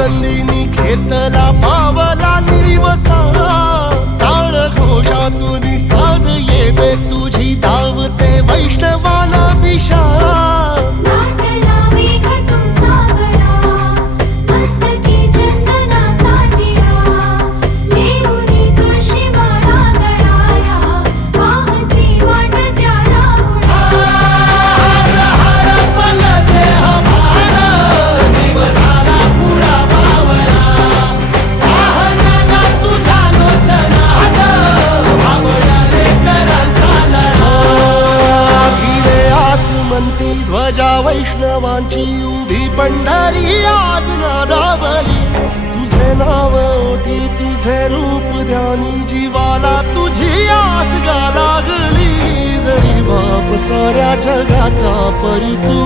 आनंदिनी खेतला पावला निवसा टाळ घोषातून साध येते तुझी धावते वैष्णवाला दिशा ध्वजा वैष्णवांची उभी पंढरी आज नादावली तुझे नाव ओटी तुझे रूप ध्यानी जीवाला तुझी आस गा लागली जरी बाप साऱ्या जगाचा परी तू